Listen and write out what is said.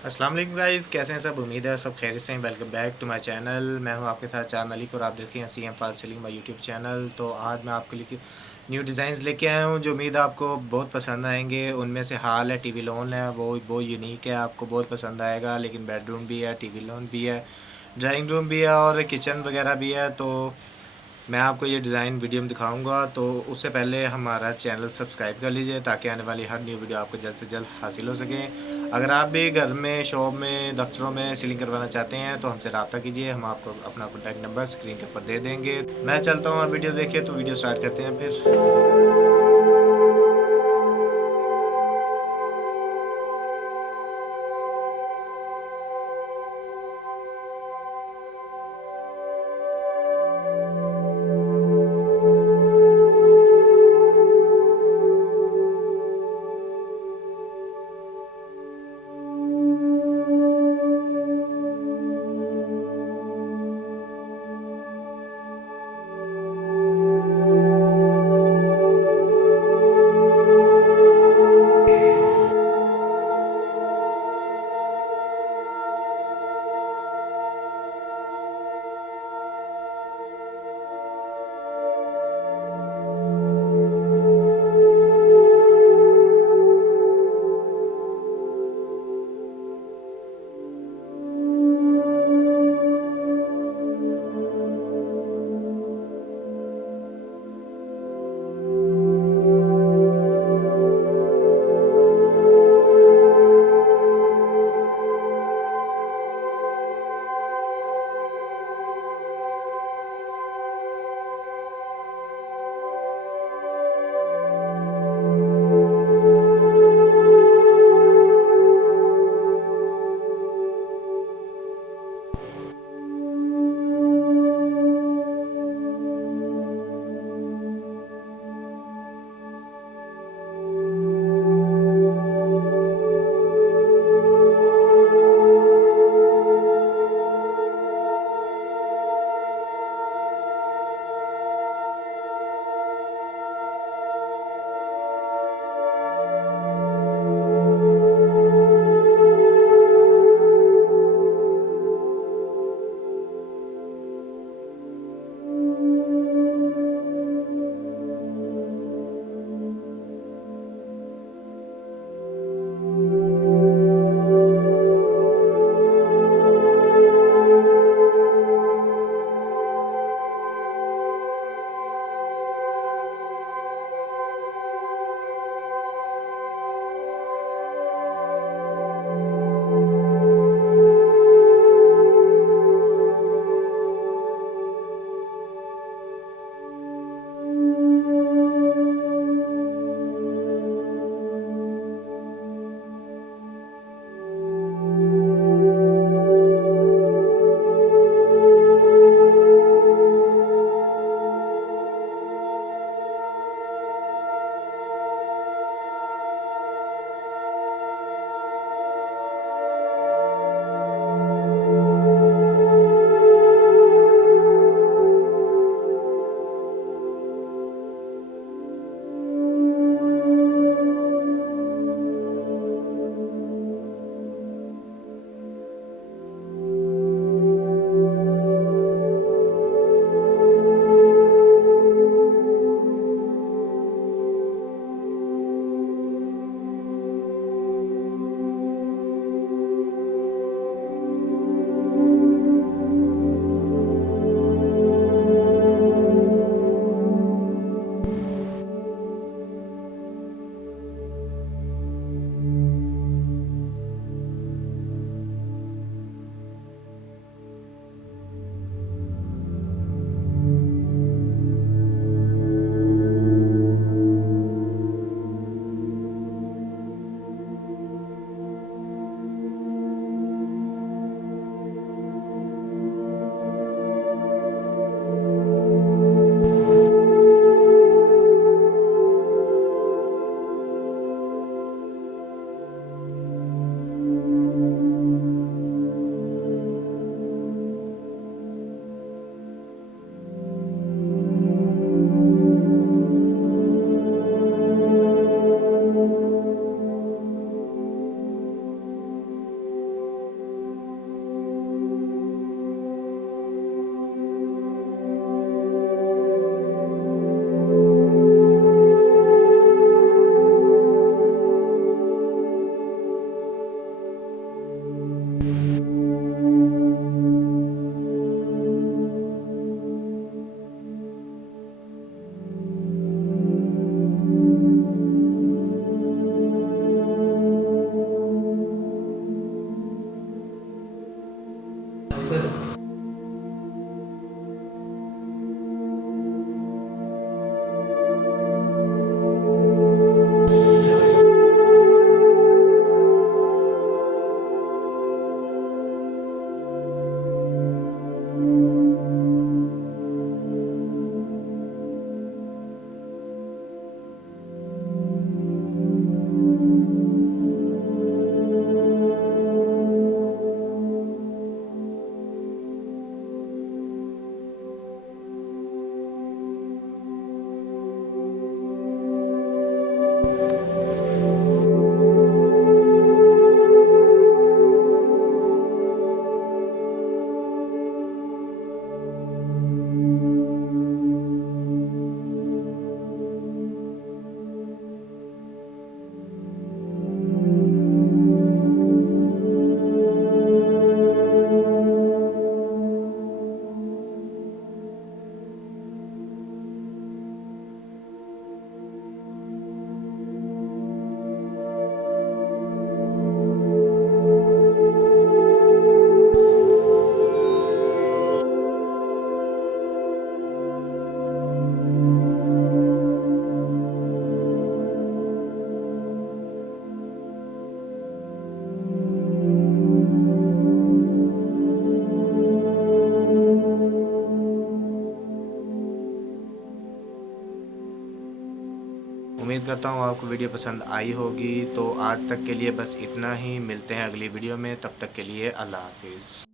अस्सलाम वालेकुम गाइस, कैसे हैं सब। उम्मीद है सब खैरियत से हैं। Welcome back to my channel. मैं हूं आपके साथ चार मलिक और आप देख रहे हैं C M fast selling my YouTube channel. तो आज मैं आपके लिए न्यू डिज़ाइंस लेके आया हूं जो उम्मीद है आपको बहुत पसंद आएंगे। उनमें से हाल है टीवी लोन है, वो यूनिक है, आपको बहुत पसंद आएगा। लेकिन बेडरूम भी है, टीवी लोन भी है, ड्राइंग रूम भी है और किचन वगैरह भी है। तो मैं आपको ये डिज़ाइन वीडियो में दिखाऊंगा। तो उससे पहले हमारा चैनल सब्सक्राइब कर लीजिए ताकि आने वाली हर न्यू वीडियो आपको जल्द से जल्द हासिल हो सके। अगर आप भी घर में, शॉप में, दफ्तरों में सीलिंग करवाना चाहते हैं तो हमसे रब्ता कीजिए। हम आपको अपना कॉन्टैक्ट नंबर स्क्रीन के ऊपर दे देंगे। मैं चलता हूँ, आप वीडियो देखिए। तो वीडियो स्टार्ट करते हैं फिर। उम्मीद करता हूँ आपको वीडियो पसंद आई होगी। तो आज तक के लिए बस इतना ही, मिलते हैं अगली वीडियो में, तब तक के लिए अल्लाह हाफिज़।